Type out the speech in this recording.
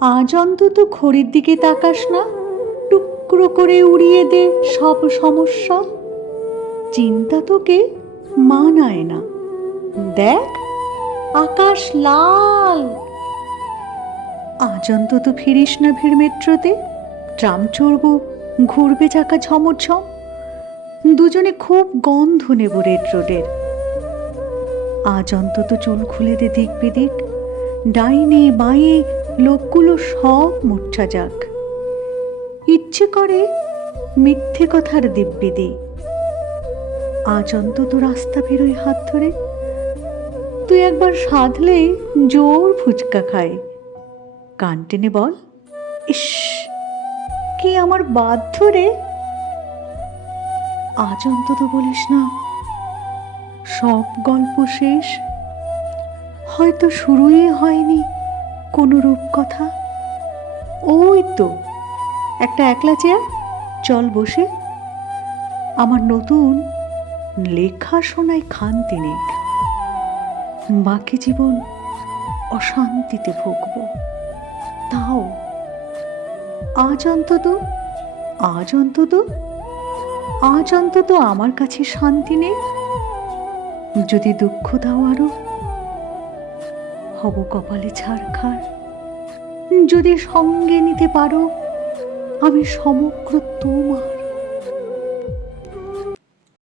আজ অন্তত ঘড়ির দিকে তাকাস না। টুকরো করে উড়িয়ে দে সব সমস্যা। চিন্তা তোকে মানায় না। দেখ, আকাশ লাল। আজ অন্তত ফিরিস না ভিড় মেট্রোতে। ট্রাম চড়ব, ঘুরবে চাকা ঝমঝম। দুজনে খুব গন্ধ নেব রেড রোডের আজ অন্তত চুল খুলে দে দিক বেদিক। ডাইনে, বাঁয়ে লোকগুলো সব মোচ্ছা যাক ইচ্ছে করে মিথ্যে কথার দিব্যি দি আজ অন্তত রাস্তা বেরোয় হাত ধরে। তুই একবার সাধলে জোর ফুচকা খায় কান টেনে বল, ইস, কি আমার বাধ্য রে? আজ অন্তত বলিস না, সব গল্প শেষ। হয়তো শুরুই হয়নি। কোনো রূপকথা ওই তো, একটা একলা চেয়ার, চল বসে। আমার নতুন লেখা শোনায় খান্তি নেই বাকি জীবন অশান্তিতে ভুগব। তাও, আজ অন্তত আজ অন্তত আজ অন্তত আমার কাছে শান্তি নেই। যদি দুঃখ দাও আরও হব কপালে ছাড়খার। যদি সঙ্গে নিতে পারো আমি সমগ্র তোমার